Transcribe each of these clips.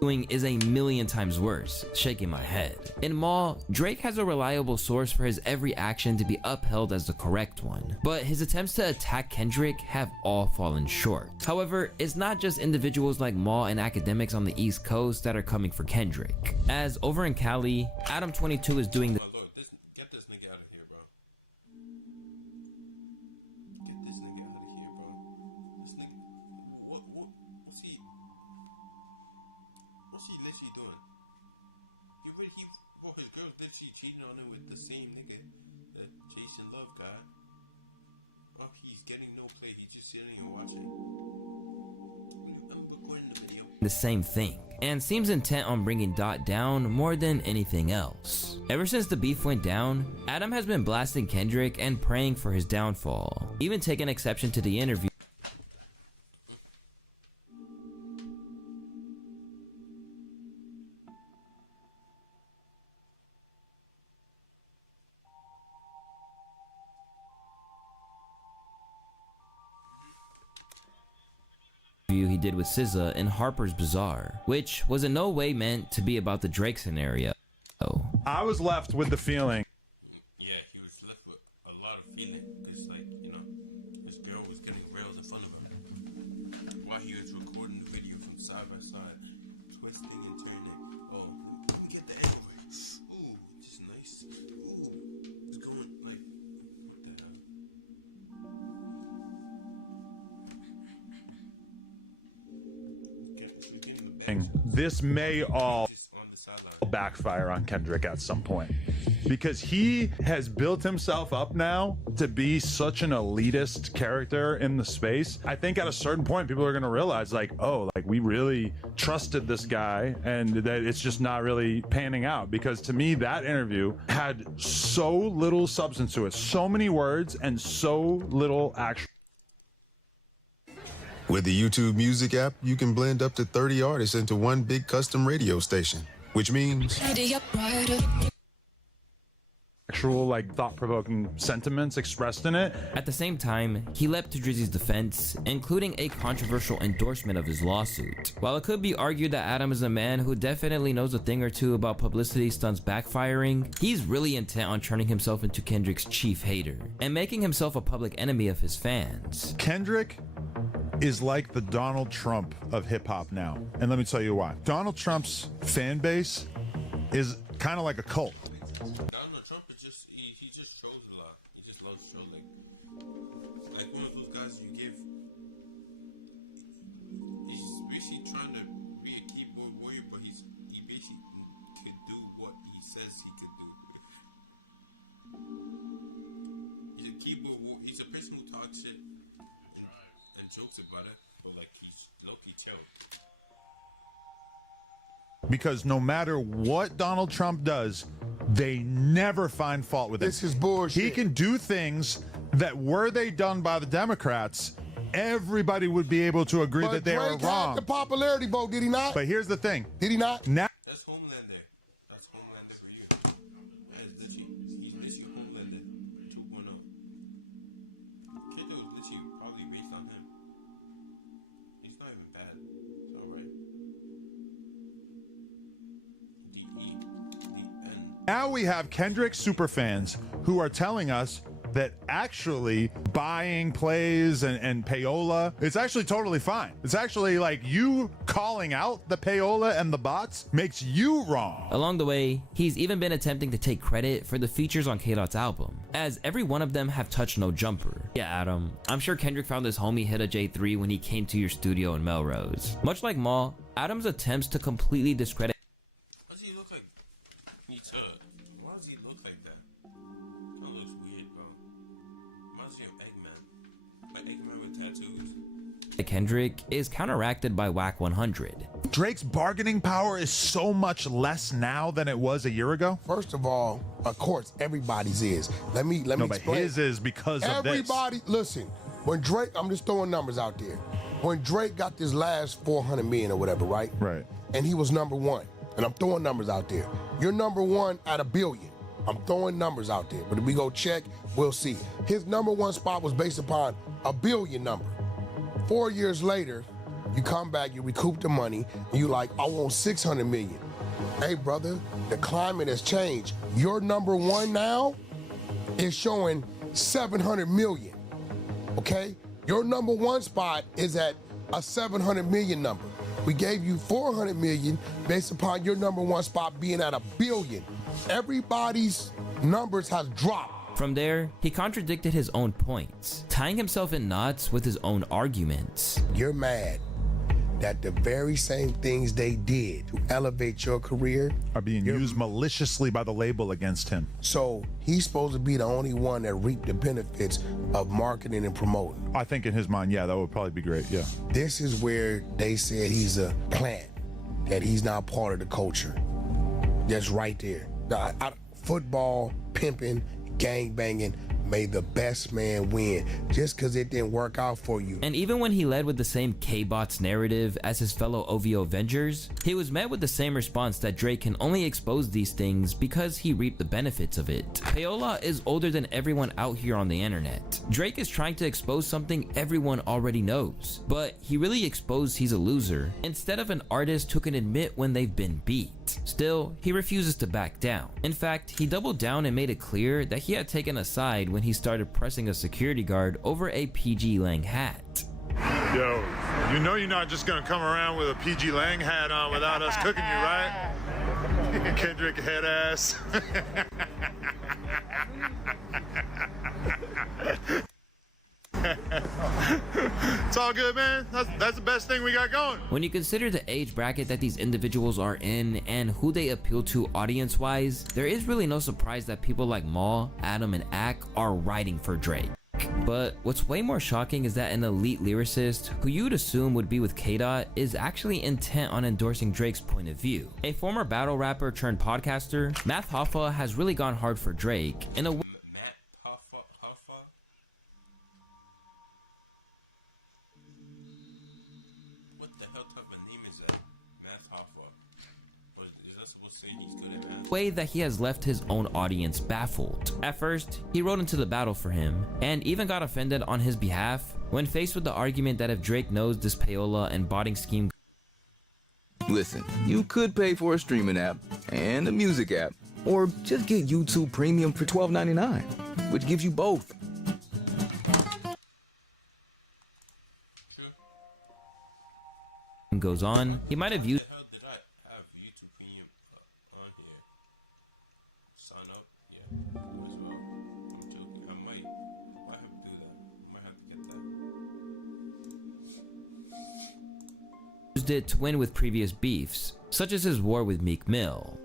doing is a million times worse, shaking my head. In Ma, Drake has a reliable source for his every action to be upheld as the correct one, but his attempts to attack Kendrick have all fallen short. However, it's not just individuals like Ma and academics on the East Coast that are coming for Kendrick, as over in Cali, Adam22 is doing the Get this nigga out of here, bro. Get this nigga out of here, bro. This nigga, what's he literally doing? His girl's literally cheating on him with the same nigga, the Jason Love guy. Oh, he's getting no play. He's just sitting and watching. I'm recording the video. The same thing, and seems intent on bringing Dot down more than anything else. Ever since the beef went down, Adam has been blasting Kendrick and praying for his downfall, even taking exception to the interview he did with SZA in Harper's Bazaar, which was in no way meant to be about the Drake scenario. I was left with the feeling. Yeah, he was left with a lot of feeling because, like, you know, his girl was getting railed in front of him while he was recording the video from side by side, twisting and turning. Oh, let me get the angle. Ooh, just nice. Ooh, it's going like, what the hell? This may all backfire on Kendrick at some point, because he has built himself up now to be such an elitist character in the space. I think at a certain point people are going to realize, like, oh, like, we really trusted this guy and that it's just not really panning out, because to me that interview had so little substance to it, so many words and so little action. With the YouTube Music app, you can blend up to 30 artists into one big custom radio station, which means actual, like, thought-provoking sentiments expressed in it. At the same time, he leapt to Drizzy's defense, including a controversial endorsement of his lawsuit. While it could be argued that Adam is a man who definitely knows a thing or two about publicity stunts backfiring, he's really intent on turning himself into Kendrick's chief hater and making himself a public enemy of his fans. Kendrick is like the Donald Trump of hip-hop now, and let me tell you why. Donald Trump's fan base is kind of like a cult. Donald Trump is just, he just trolls a lot. He just loves trolling. Like one of those guys you give, he's basically trying to be a keyboard warrior, but he basically could do what he says he could do. He's a keyboard warrior. He's a person who talks shit and jokes about it, but like he's low-key chill. Because no matter what Donald Trump does, they never find fault with it. This is bullshit. He can do things that, were they done by the Democrats, everybody would be able to agree that they were Drake wrong. had the popularity vote, did he not? But here's the thing. Did he not? Now, That's Homelander. That's Homelander for you. He's literally Homelander 2.0. Kid that was literally probably based on him. He's not even bad. It's alright. The end. now we have Kendrick superfans who are telling us that actually buying plays and payola, it's actually totally fine. It's actually like you calling out the payola and the bots makes you wrong. Along the way, he's even been attempting to take credit for the features on K-Dot's album, as every one of them have touched No Jumper. Yeah, Adam, I'm sure Kendrick found his homie hit a J3 when he came to your studio in Melrose. Much like Ma, Adam's attempts to completely discredit Why does he look like Pizza? Why does he look like that? That looks weird, bro. Reminds me of Eggman. Like Eggman with tattoos. Kendrick is counteracted by Whack 100. Drake's bargaining power is so much less now than it was a year ago. First of all, of course, everybody's is. Let me No, but explain. his is because of this. Everybody, listen, when Drake, I'm just throwing numbers out there. When Drake got this last 400 million or whatever, right? Right. And he was number one. And I'm throwing numbers out there. You're number one at 1 billion. I'm throwing numbers out there. But if we go check, we'll see. His number one spot was based upon 1 billion number. 4 years later, You come back, you recoup the money, and you like, I want 600 million. Hey, brother, the climate has changed. Your number one now is showing 700 million, okay? Your number one spot is at a 700 million number. We gave you 400 million based upon your number one spot being at $1 billion. Everybody's numbers have dropped. From there, he contradicted his own points, tying himself in knots with his own arguments. You're mad that the very same things they did to elevate your career Are being used maliciously by the label against him. So he's supposed to be the only one that reaped the benefits of marketing and promoting. I think in his mind, yeah, that would probably be great, yeah. This is where they said he's a plant, that he's not part of the culture. That's right there. Football, pimping, gang banging, may the best man win. Just because it didn't work out for you. And even when he led with the same K-Bots narrative as his fellow OVO Avengers, he was met with the same response that Drake can only expose these things because he reaped the benefits of it. Pelloyr is older than everyone out here on the internet. Drake is trying to expose something everyone already knows, but he really exposed he's a loser instead of an artist who can admit when they've been beat. Still, he refuses to back down. In fact, he doubled down and made it clear that he had taken a side when he started pressing a security guard over a PG Lang hat. Yo, you know you're not just gonna come around with a PG Lang hat on without us cooking you, right? Kendrick head ass. It's all good, man. That's the best thing we got going. When you consider the age bracket that these individuals are in and who they appeal to audience-wise, there is really no surprise that people like Ma, Adam, and Ak are writing for Drake. But what's way more shocking is that an elite lyricist, who you'd assume would be with K-Dot, is actually intent on endorsing Drake's point of view. A former battle rapper turned podcaster, Math Hoffa has really gone hard for Drake in a way. Way that he has left his own audience baffled. At first, he rode into the battle for him, and even got offended on his behalf when faced with the argument that if Drake knows this Pelloyr and botting scheme. Listen, you could pay for a streaming app and a music app, or just get YouTube Premium for $12.99, which gives you both. Goes on, he might have used. It to win with previous beefs, such as his war with Meek Mill.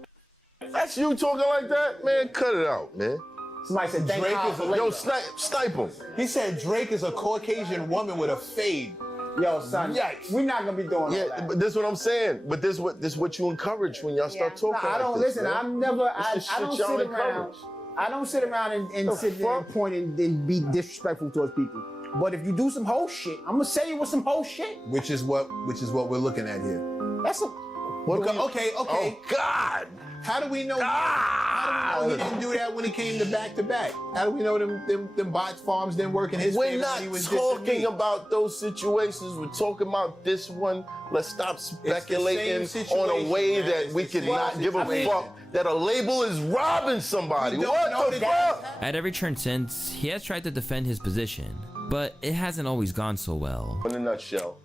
That's you talking like that? Man, cut it out, man. Somebody said Drake is a... Yo, snipe him. He said Drake is a Caucasian woman with a fade. Yo, son, yikes. We're not gonna be doing all that. But this is what I'm saying. But this what you encourage when y'all start talking I don't like this, listen. man. I'm never. I don't sit around. Encourage. I don't sit around and sit there and point and be disrespectful towards people. But if you do some whole shit, I'm gonna say it was some whole shit. Which is what we're looking at here. That's a. Okay. Oh God! How do we know? How do we know he didn't do that when it came to back? How do we know them bots farms didn't work in his favor? We're not talking about those situations. We're talking about this one. Let's stop speculating on a way that we could not give a fuck that a label is robbing somebody. What the fuck? At every turn since, he has tried to defend his position, but it hasn't always gone so well. In a nutshell,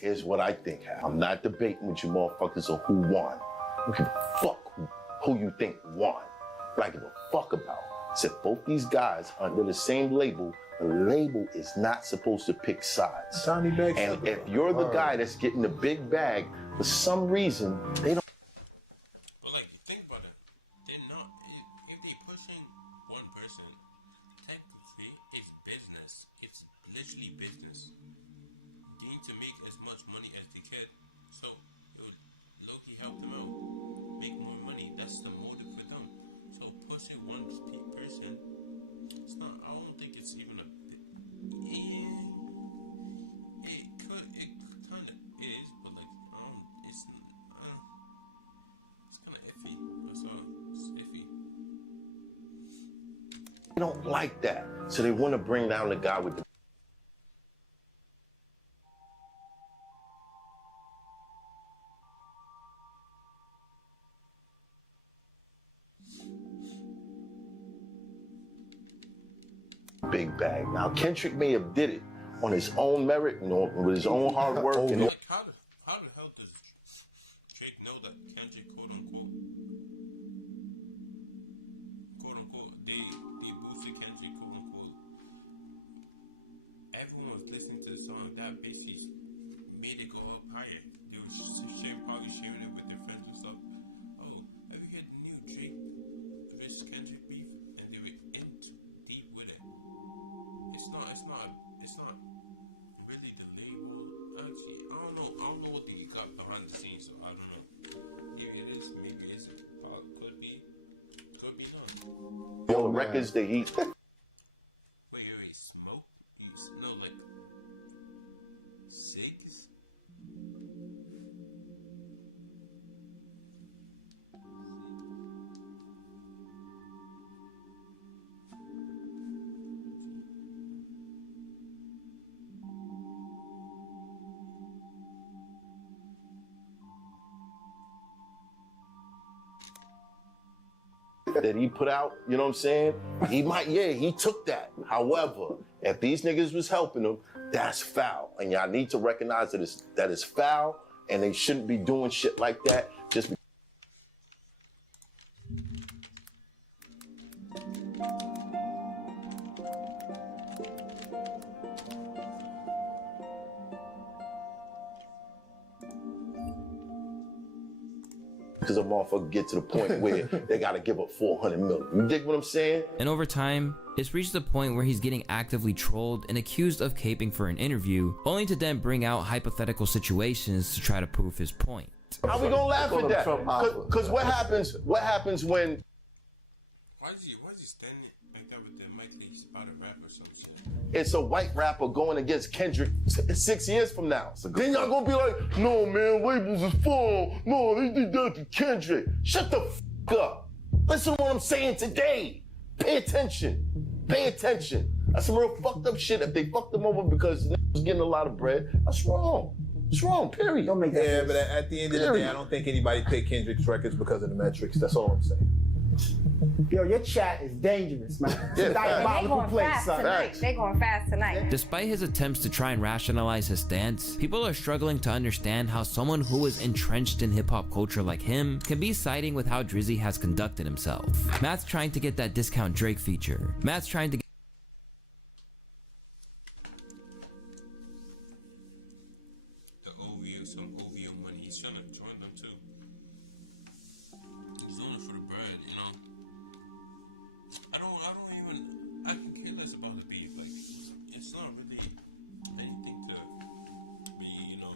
here's what I think happened. I'm not debating with you motherfuckers on who won. I don't give a fuck who you think won. What I give a fuck about is if both these guys are under the same label, the label is not supposed to pick sides. And if you're the guy that's getting the big bag, for some reason, they don't. But like, think about it. They're not. If they're pushing one person, technically it's business. It's literally business. They need to make as much money as they can. So it would low-key help them out. Make more money. That's the motive for them. So pushing one person, it's not. I don't think it's even a. It kind of is, but like it's kind of iffy. That's all. It's iffy. They don't like that. So they want to bring down the guy with the big bag. Now Kendrick may have did it on his own merit, you know, with his own hard work. And Like, how the hell does Drake know that Kendrick, quote unquote, they boosted Kendrick, quote unquote. Everyone was listening to the song. That basically made it go up higher. They were probably sharing it with their friends and stuff. Oh, have you heard the new Drake versus Kendrick beef? And they were in too deep with it. It's not really the label. Actually, I don't know what they got behind the scenes, so I don't know. Maybe it is, maybe it isn't. Could be none. All the records that he. Wait, smoke? No, like cigs? That he put out, you know what I'm saying? He took that. However, if these niggas was helping him, that's foul. And y'all need to recognize that it's foul, and they shouldn't be doing shit like that just because. Because a motherfucker get to the point where they gotta give up 400 million. You dig what I'm saying? And over time, it's reached the point where he's getting actively trolled and accused of caping for an interview, only to then bring out hypothetical situations to try to prove his point. How we gonna laugh at that? Because what happens when... Why is he standing like that with the mic like he's about to rap or some shit? It's a white rapper going against Kendrick 6 years from now. Then y'all gonna be like, no man, labels is full. No, they did that to Kendrick. Shut the f up. Listen to what I'm saying today. Pay attention. Pay attention. That's some real fucked up shit. If they fucked them over because they was getting a lot of bread, that's wrong. It's wrong, period. Don't make that Yeah, sense. but at the end of the day, I don't think anybody picked Kendrick's records because of the metrics. That's all I'm saying. Yo, your chat is dangerous, man. It's a Yeah, They diabolical going place, fast son. tonight. They going fast tonight. Despite his attempts to try and rationalize his stance, people are struggling to understand how someone who is entrenched in hip-hop culture like him can be siding with how Drizzy has conducted himself. Matt's trying to get that discount Drake feature. Matt's trying to get some OVO money. He's trying to join them too. He's doing it for the bread, you know. I can care less about the beef. Like, it's not really anything to be, you know,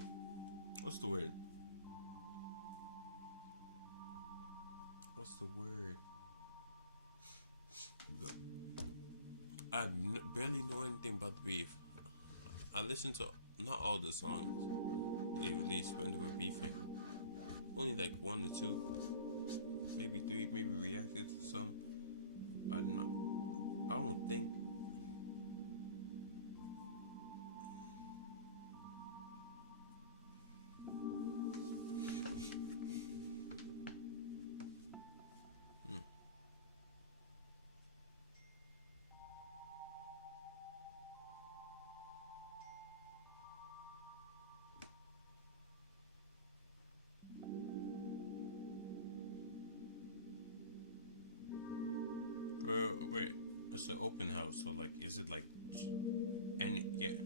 what's the word? I barely know anything about the beef. I listen to not all the songs they released when they were beefing. Only like 1 or 2, maybe 3, maybe reacted to some. I don't know. I don't think. Wait, it's an open house, so like, is it like any? Yeah.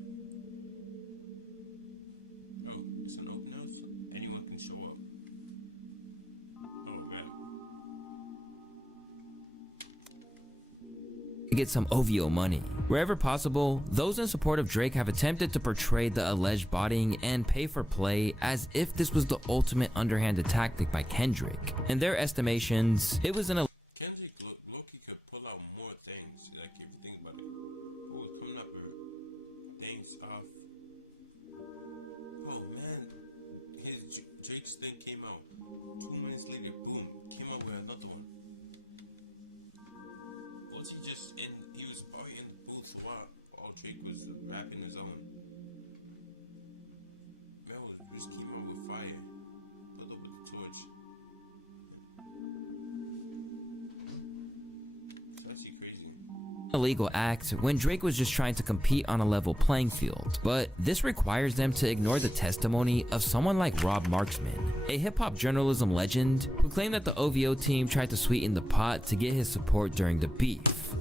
Oh, it's an open house. Anyone can show up. Oh man. to get some OVO money. Wherever possible, those in support of Drake have attempted to portray the alleged bodying and pay for play as if this was the ultimate underhanded tactic by Kendrick. In their estimations, it was an Kendrick Loki could pull out more things, like if you think about it. Oh, coming up with things off. Oh man, his Drake's thing came out. 2 minutes later, boom, came out with another one. Was he just in? He was probably in the booth while Drake was rapping his own. Mel just came out with fire, pulled up with the torch. It's actually crazy. illegal act when Drake was just trying to compete on a level playing field. But this requires them to ignore the testimony of someone like Rob Marksman, a hip-hop journalism legend who claimed that the OVO team tried to sweeten the pot to get his support during the beef.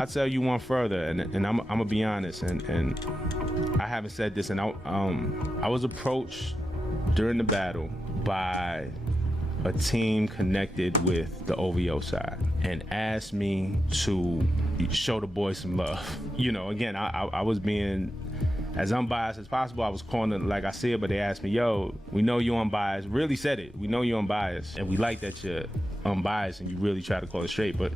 I tell you one further, and I'm gonna be honest, and I haven't said this, and I was approached during the battle by a team connected with the OVO side and asked me to show the boys some love. You know, again, I was being as unbiased as possible. I was calling it like I said, but they asked me, yo, we know you're unbiased. Really said it. We know you're unbiased, and we like that you're unbiased and you really try to call it straight, but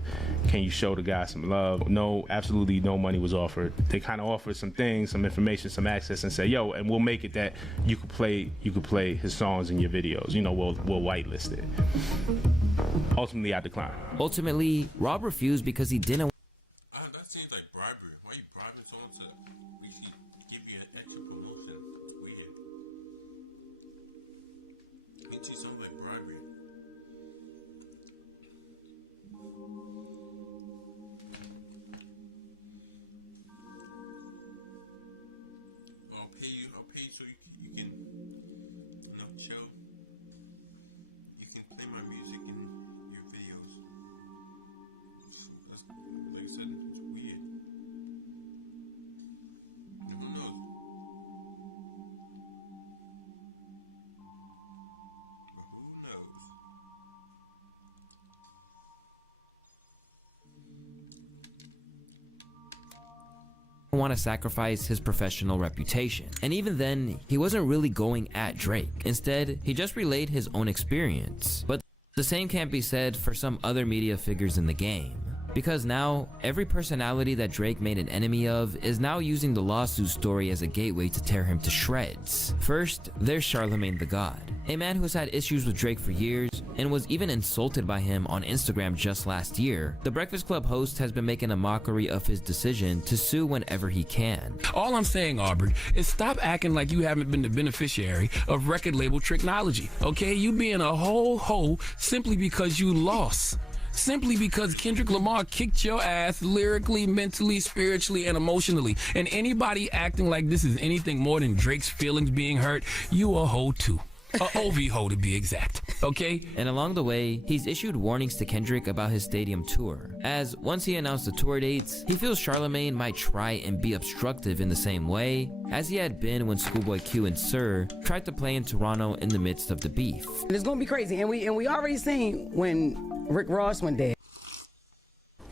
can you show the guy some love? No, absolutely no money was offered. They kind of offered some things, some information, some access, and say, yo, and we'll make it that you could play his songs in your videos. You know, we'll whitelist it. Ultimately, I declined. Ultimately, Rob refused because he didn't. That seems like bribery. Why are you bribing someone to basically give you an extra promotion? It's weird. It just sounds like bribery. I'll pay you so you can, you know, chill. You can play my music in your videos. That's, like I said, it's weird. Who knows? But who knows? Want to sacrifice his professional reputation. And even then, he wasn't really going at Drake. Instead, he just relayed his own experience. But the same can't be said for some other media figures in the game. Because now, every personality that Drake made an enemy of is now using the lawsuit story as a gateway to tear him to shreds. First, there's Charlemagne the God, a man who's had issues with Drake for years and was even insulted by him on Instagram just last year. The Breakfast Club host has been making a mockery of his decision to sue whenever he can. All I'm saying, Aubrey, is stop acting like you haven't been the beneficiary of record label technology, okay? You being a whole hoe simply because you lost. Simply because Kendrick Lamar kicked your ass lyrically, mentally, spiritually, and emotionally. And anybody acting like this is anything more than Drake's feelings being hurt, you a hoe too. A OV hoe to be exact, okay? And along the way, he's issued warnings to Kendrick about his stadium tour, as once he announced the tour dates, he feels Charlemagne might try and be obstructive in the same way as he had been when Schoolboy Q and Sir tried to play in Toronto in the midst of the beef. It's gonna be crazy, and we already seen when Rick Ross went dead.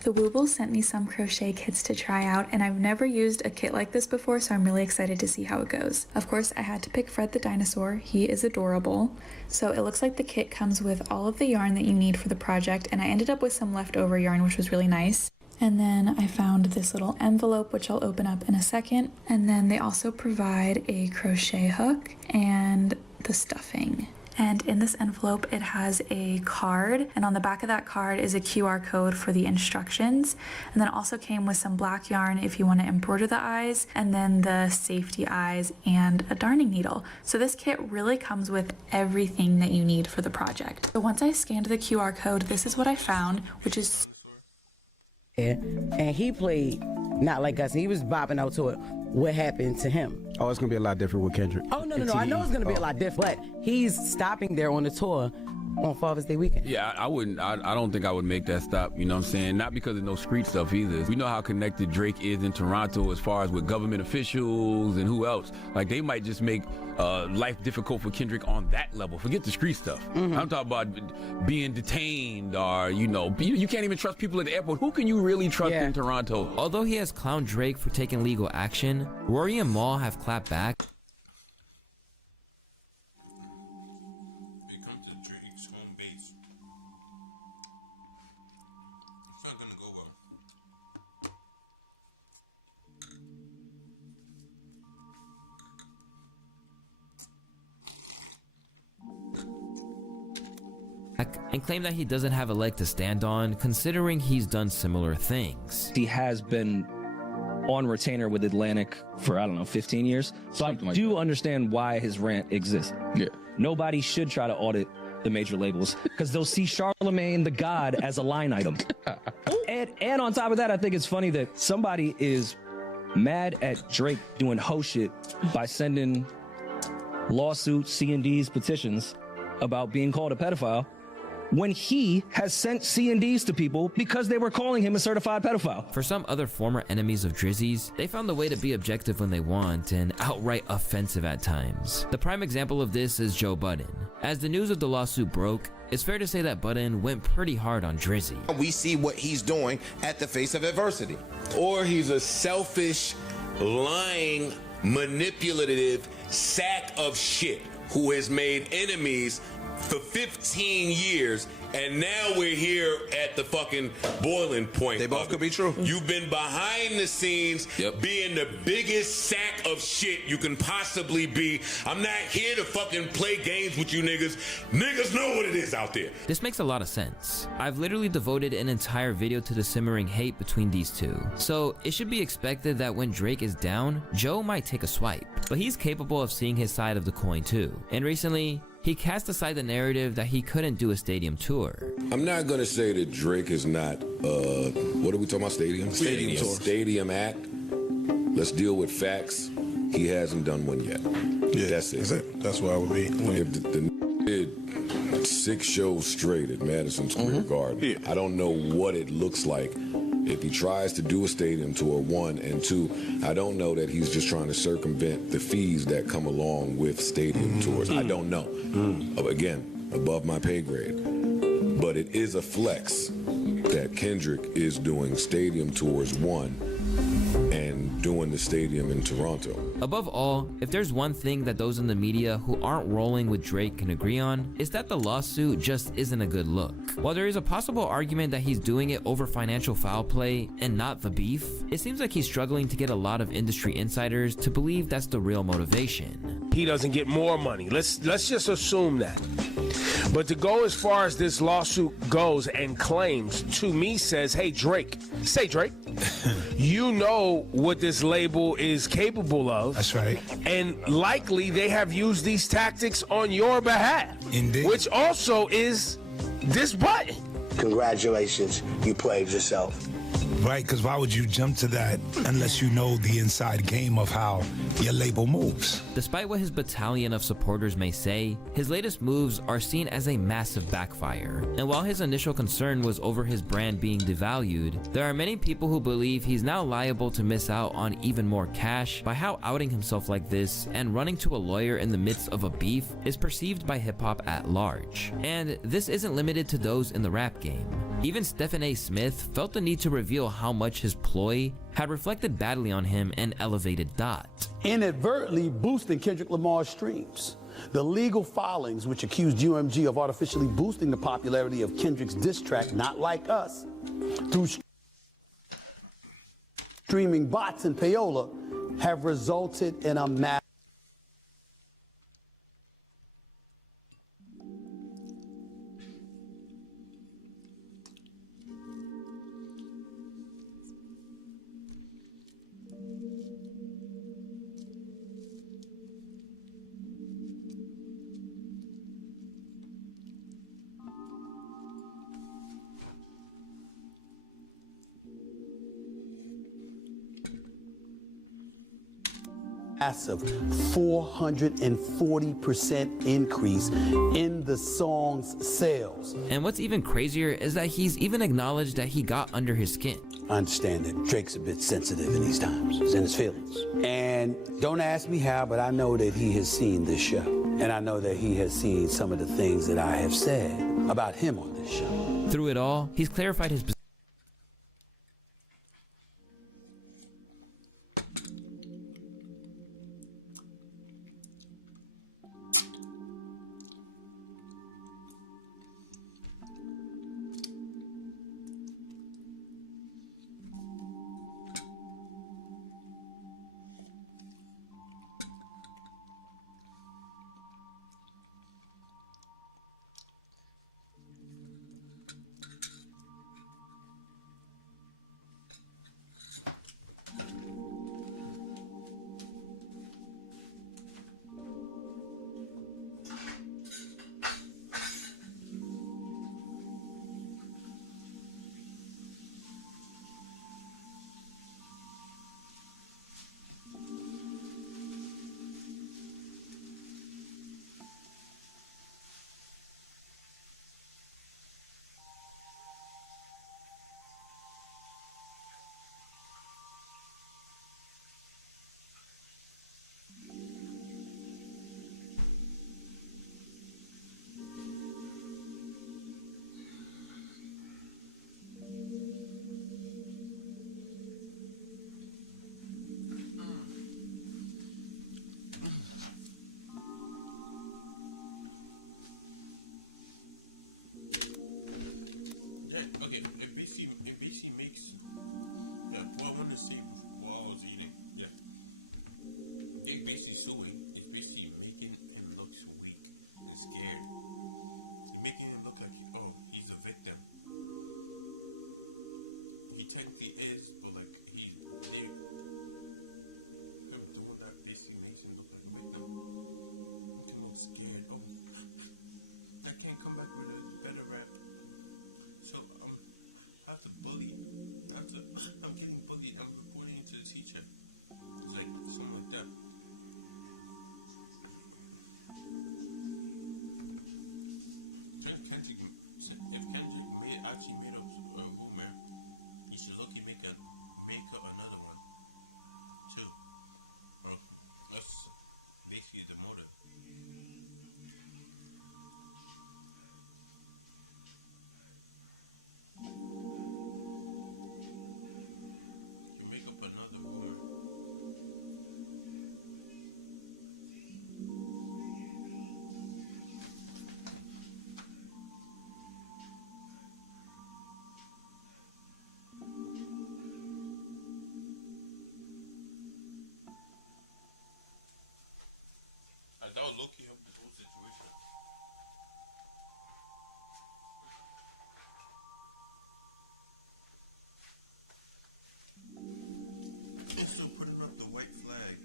The Wooble sent me some crochet kits to try out, and I've never used a kit like this before, so I'm really excited to see how it goes. Of course, I had to pick Fred the dinosaur. He is adorable. So it looks like the kit comes with all of the yarn that you need for the project, and I ended up with some leftover yarn, which was really nice. And then I found this little envelope, which I'll open up in a second. And then they also provide a crochet hook and the stuffing. And in this envelope, it has a card, and on the back of that card is a QR code for the instructions. And then it also came with some black yarn if you want to embroider the eyes, and then the safety eyes and a darning needle. So this kit really comes with everything that you need for the project. So once I scanned the QR code, this is what I found, which is... And he played not like us. He was bopping out to it. What happened to him? Oh, it's gonna be a lot different with Kendrick. Oh, no. I know it's gonna be a lot different, but he's stopping there on the tour on Father's Day weekend. Yeah, I wouldn't. I don't think I would make that stop. You know what I'm saying? Not because of no street stuff either. We know how connected Drake is in Toronto as far as with government officials and who else. Like, they might just make life difficult for Kendrick on that level. Forget the street stuff. I'm talking about being detained or, you know, you can't even trust people at the airport. Who can you really trust in Toronto? Although he has clowned Drake for taking legal action, Rory and Mal have clapped back. And claim that he doesn't have a leg to stand on, considering he's done similar things. He has been on retainer with Atlantic for, I don't know, 15 years. So I do understand why his rant exists. Yeah. Nobody should try to audit the major labels because they'll see Charlemagne the God as a line item. And on top of that, I think it's funny that somebody is mad at Drake doing ho shit by sending lawsuits, C&Ds, petitions about being called a pedophile. when he has sent C&Ds to people because they were calling him a certified pedophile. For some other former enemies of Drizzy's, they found the way to be objective when they want and outright offensive at times. The prime example of this is Joe Budden. As the news of the lawsuit broke, it's fair to say that Budden went pretty hard on Drizzy. We see what he's doing at the face of adversity. Or he's a selfish, lying, manipulative sack of shit who has made enemies for 15 years, and now we're here at the fucking boiling point. They both could be true. You've been behind the scenes being the biggest sack of shit you can possibly be. I'm not here to fucking play games with you niggas. Niggas know what it is out there. This makes a lot of sense. I've literally devoted an entire video to the simmering hate between these two. So it should be expected that when Drake is down, Joe might take a swipe. But he's capable of seeing his side of the coin too. And recently, he cast aside the narrative that he couldn't do a stadium tour. I'm not gonna say that Drake is not, what are we talking about, stadium? Stadium act. Let's deal with facts. He hasn't done one yet. Yeah, that's it. That's why I would be. If the did 6 shows straight at Madison Square Garden, I don't know what it looks like. If he tries to do a stadium tour, 1, and 2, I don't know that he's just trying to circumvent the fees that come along with stadium tours. I don't know. Again, above my pay grade. But it is a flex that Kendrick is doing stadium tours, 1, and doing the stadium in Toronto. Above all, if there's one thing that those in the media who aren't rolling with Drake can agree on, it's that the lawsuit just isn't a good look. While there is a possible argument that he's doing it over financial foul play and not the beef, it seems like he's struggling to get a lot of industry insiders to believe that's the real motivation. He doesn't get more money. Let's just assume that. But to go as far as this lawsuit goes and claims, to me says, hey, Drake, you know what this label is capable of. That's right. And likely they have used these tactics on your behalf. Indeed. Which also is this button. Congratulations, you played yourself. Right, because why would you jump to that unless you know the inside game of how your label moves? Despite what his battalion of supporters may say, his latest moves are seen as a massive backfire. And while his initial concern was over his brand being devalued, there are many people who believe he's now liable to miss out on even more cash by how outing himself like this and running to a lawyer in the midst of a beef is perceived by hip-hop at large. And this isn't limited to those in the rap game. Even Stephen A. Smith felt the need to reveal how much his ploy had reflected badly on him and elevated Dot. Inadvertently boosting Kendrick Lamar's streams. The legal filings which accused UMG of artificially boosting the popularity of Kendrick's diss track, Not Like Us, through streaming bots and Pelloyr have resulted in a massive massive 440% increase in the song's sales. And what's even crazier is that he's even acknowledged that he got under his skin. I understand that Drake's a bit sensitive in these times. He's in his feelings. And don't ask me how, but I know that he has seen this show. And I know that he has seen some of the things that I have said about him on this show. Through it all, he's clarified his position. he is, but like he's there. The one that basically makes him look like a victim. Make him look scared. Oh, I can't come back with a better rap. So I have to bully. I'm getting bullied. I'm reporting to the teacher. It's like something like that. If Kendrick actually made a rumor, he should look and make up another one too. That's basically the motive. You make up another rumor. That would low-key help the whole situation. You're still putting up the white flag.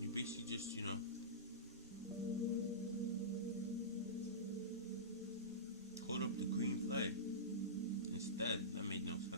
You basically just, hold up the green flag. Instead, that made no sense.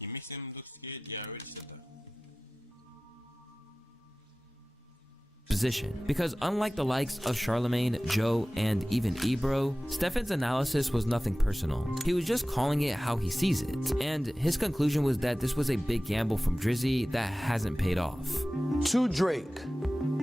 You makes him look scared. Yeah, I already said that. Position, because unlike the likes of Charlemagne, Joe, and even Ebro, Stefan's analysis was nothing personal. He was just calling it how he sees it, and his conclusion was that this was a big gamble from Drizzy that hasn't paid off. To Drake,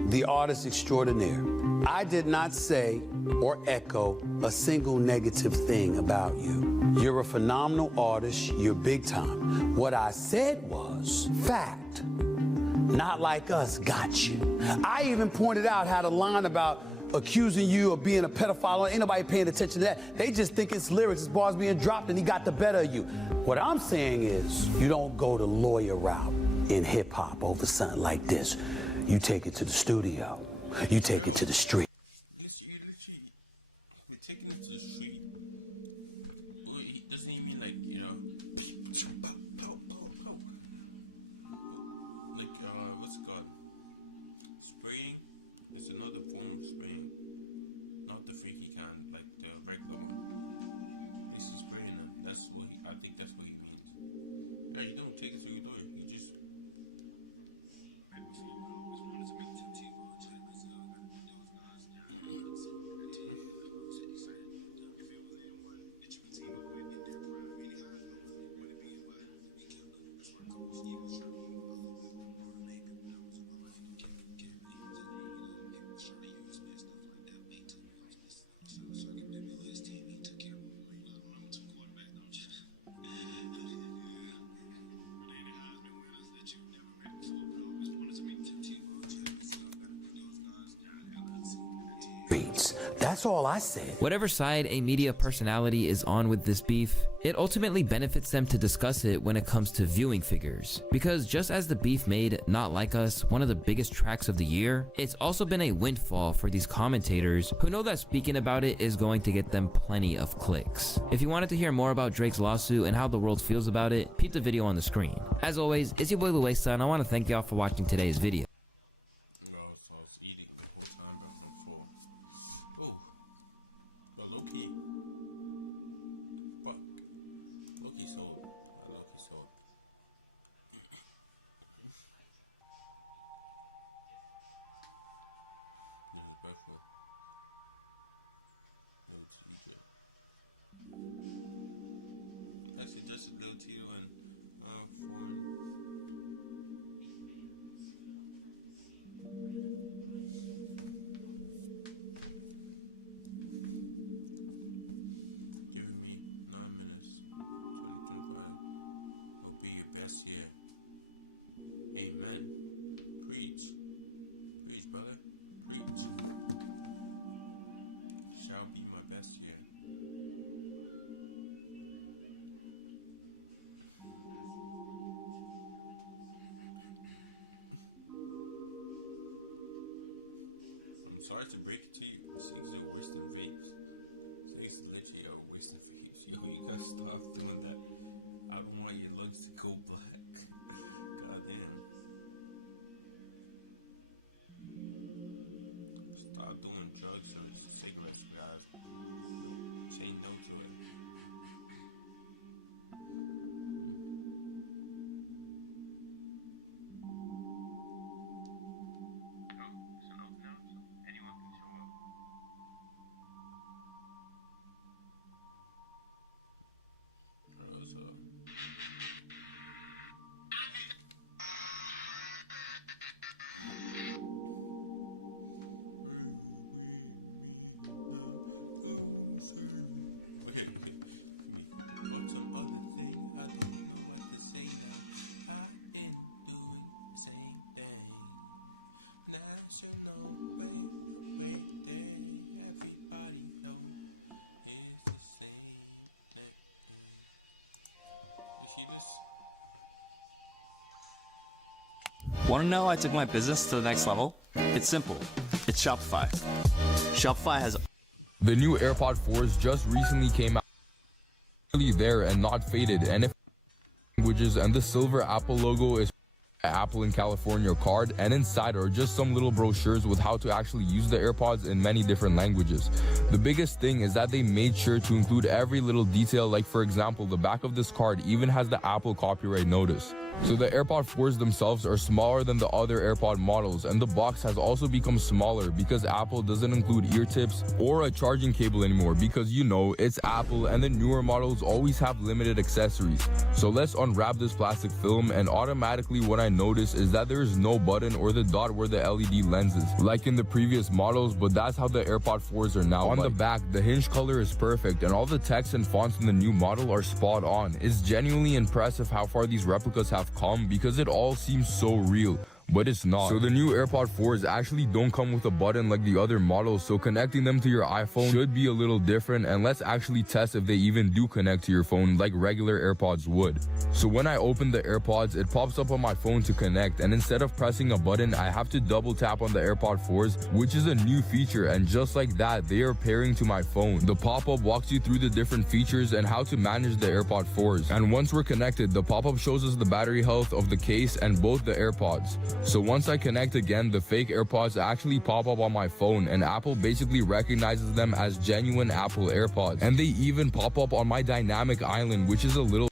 the artist extraordinaire, I did not say or echo a single negative thing about you. You're a phenomenal artist, you're big time. What I said was fact. Not like us got you. I even pointed out how the line about accusing you of being a pedophile, ain't nobody paying attention to that. They just think it's lyrics, it's bars being dropped, and he got the better of you. What I'm saying is, you don't go the lawyer route in hip hop over something like this. You take it to the studio. You take it to the street. You're taking it to the street. Well, it doesn't even mean like, like, what's it called? Spraying is another form of spraying. Not the freaky kind, like the regular one. This is spraying. I think that's what he means. Yeah, you don't take it to your door. You just. That's all I said. Whatever side a media personality is on with this beef, it ultimately benefits them to discuss it when it comes to viewing figures. Because just as the beef made Not Like Us one of the biggest tracks of the year, it's also been a windfall for these commentators who know that speaking about it is going to get them plenty of clicks. If you wanted to hear more about Drake's lawsuit and how the world feels about it, peep the video on the screen. As always, it's your boy Luesa, and I want to thank y'all for watching today's video. not to break it to you, cigs are worse than vapes. Cigs literally are worse than vapes. Yo, you gotta stop doing that. I don't want your lungs to go black. Goddamn. Stop doing drugs or cigarettes, guys. Say no to it. Want to know how I took my business to the next level? It's simple. It's Shopify. Shopify has... The new AirPod 4s just recently came out. Really there and not faded, and if languages, and the silver Apple logo is Apple in California card, and inside are just some little brochures with how to actually use the AirPods in many different languages. The biggest thing is that they made sure to include every little detail, like for example, the back of this card even has the Apple copyright notice. So the AirPod 4s themselves are smaller than the other AirPod models, and the box has also become smaller because Apple doesn't include ear tips or a charging cable anymore, because you know, it's Apple and the newer models always have limited accessories. So let's unwrap this plastic film, and automatically what I notice is that there is no button or the dot where the LED lens is, like in the previous models, but that's how the AirPod 4s are now. On the back, the hinge color is perfect, and all the text and fonts in the new model are spot on. It's genuinely impressive how far these replicas have come, because it all seems so real, but it's not. So the new AirPod 4s actually don't come with a button like the other models, so connecting them to your iPhone should be a little different, and let's actually test if they even do connect to your phone like regular AirPods would. So when I open the AirPods, it pops up on my phone to connect, and instead of pressing a button, I have to double tap on the AirPod 4s, which is a new feature, and just like that, they are pairing to my phone. The pop-up walks you through the different features and how to manage the AirPod 4s, and once we're connected, the pop-up shows us the battery health of the case and both the AirPods. So once I connect again, the fake AirPods actually pop up on my phone, and Apple basically recognizes them as genuine Apple AirPods, and they even pop up on my dynamic island, which is a little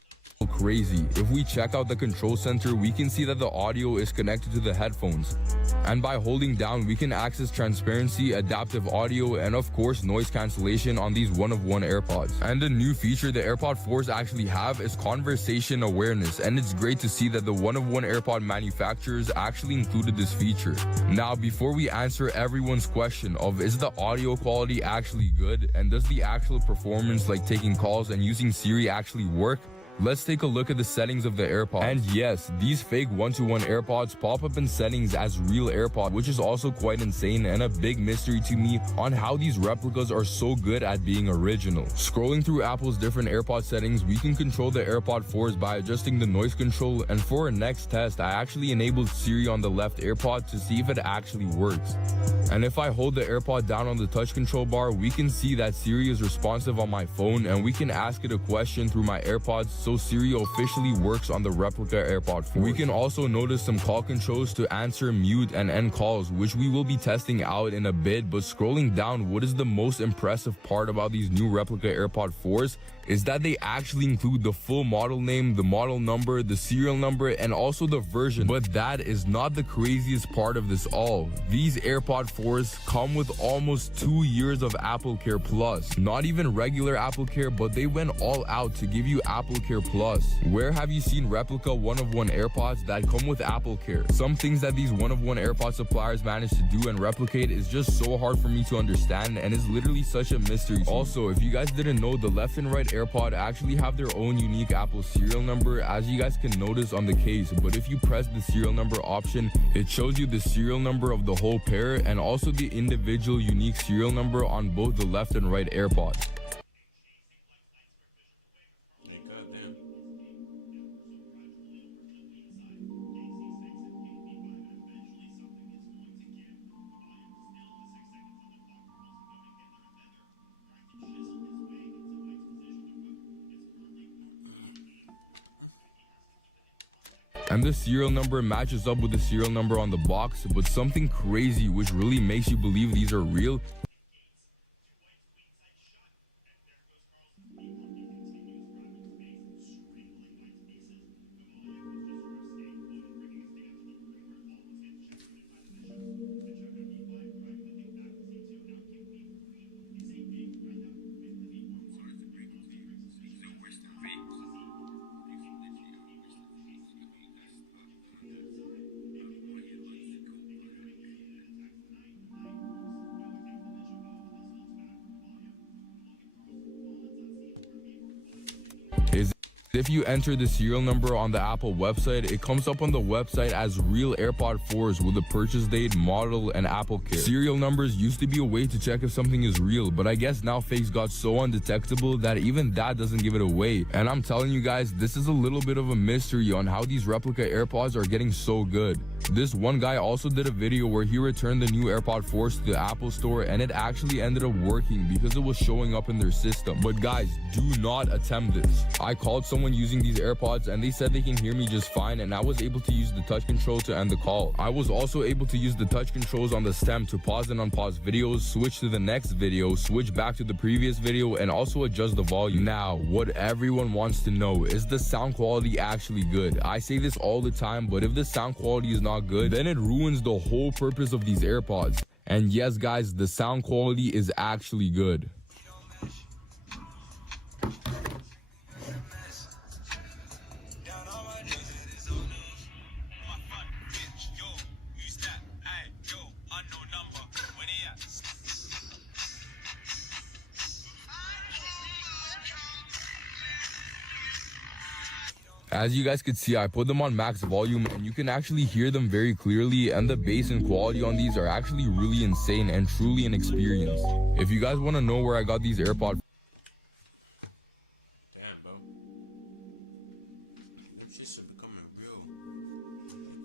crazy. If we check out the control center, we can see that the audio is connected to the headphones, and by holding down we can access transparency, adaptive audio, and of course noise cancellation on these one-of-one AirPods. And a new feature the AirPod 4s actually have is conversation awareness, and it's great to see that the one-of-one AirPod manufacturers actually included this feature. Now, before we answer everyone's question of is the audio quality actually good, and does the actual performance like taking calls and using Siri actually work, let's take a look at the settings of the AirPods. And yes, these fake one-to-one AirPods pop up in settings as real AirPods, which is also quite insane and a big mystery to me on how these replicas are so good at being original. Scrolling through Apple's different AirPod settings, we can control the AirPod 4s by adjusting the noise control, and for our next test, I actually enabled Siri on the left AirPod to see if it actually works. And if I hold the AirPod down on the touch control bar, we can see that Siri is responsive on my phone, and we can ask it a question through my AirPods, so Siri officially works on the replica AirPod 4. We can also notice some call controls to answer, mute, and end calls, which we will be testing out in a bit. But scrolling down, what is the most impressive part about these new replica AirPod 4s is that they actually include the full model name, the model number, the serial number, and also the version. But that is not the craziest part of this all. These AirPod 4s come with almost 2 years of Apple Care Plus. Not even regular Apple Care, but they went all out to give you Apple Care Plus. Where have you seen replica one-of-one AirPods that come with Apple Care? Some things that these one-of-one AirPod suppliers manage to do and replicate is just so hard for me to understand, and is literally such a mystery. Also, if you guys didn't know, the left and right AirPod actually have their own unique Apple serial number, as you guys can notice on the case. But if you press the serial number option, it shows you the serial number of the whole pair and also the individual unique serial number on both the left and right AirPods. and the serial number matches up with the serial number on the box. But something crazy which really makes you believe these are real is if you enter the serial number on the Apple website, it comes up on the website as real AirPod 4s with the purchase date, model, and Apple Care. Serial numbers used to be a way to check if something is real, but I guess now fakes got so undetectable that even that doesn't give it away. And I'm telling you guys, this is a little bit of a mystery on how these replica AirPods are getting so good. This one guy also did a video where he returned the new AirPod 4s to the Apple store, and it actually ended up working because it was showing up in their system. But guys, do not attempt this. I called someone using these AirPods and they said they can hear me just fine, and I was able to use the touch control to end the call. I was also able to use the touch controls on the stem to pause and unpause videos, switch to the next video, switch back to the previous video, and also adjust the volume. Now, what everyone wants to know is the sound quality actually good? I say this all the time, but if the sound quality is not good, then it ruins the whole purpose of these AirPods. And yes guys, the sound quality is actually good. As you guys could see, I put them on max volume and you can actually hear them very clearly, and the bass and quality on these are actually really insane and truly an experience. If you guys want to know where I got these AirPods, Damn, bro. Them shits are becoming real.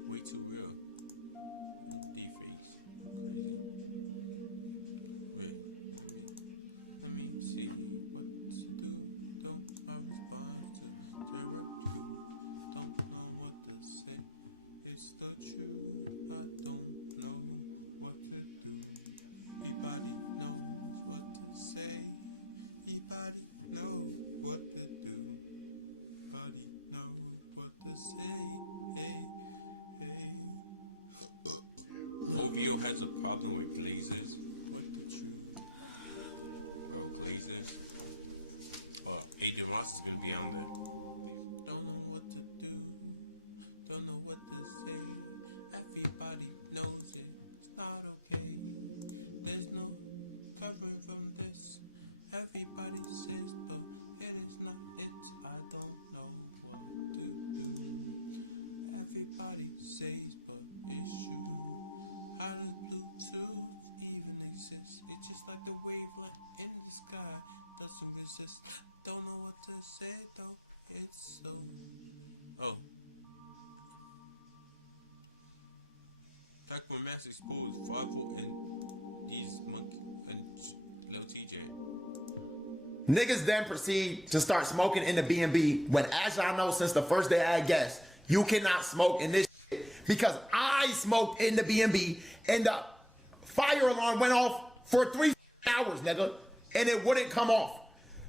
Way too real. Deepfakes. Crazy. Wait. Let me see what to do. Don't I respond to terror? Don't know what to say. It's the truth. I don't know what to do. Everybody knows what to say. Everybody knows what to do. Everybody knows what to say. Hey, hey. OVO has a problem with glazers. What the truth? Bro, glazers. Agent Ross is gonna be on there. Don't know what to do. Don't know what to say. Everybody knows it. It's not okay. There's no covering from this. Everybody says, but it is not it. I don't know what to do. Everybody says, but it's true. How does Bluetooth even exist? It's just like the wavelength in the sky doesn't resist. Don't know what to say though. It's so. Oh. Back when Max exposed Favo and these monkey and Lil TJ. Niggas then proceed to start smoking in the B&B when, as y'all know, since the first day I guess, you cannot smoke in this shit because I smoked in the B&B and the fire alarm went off for 3 hours, nigga, and it wouldn't come off.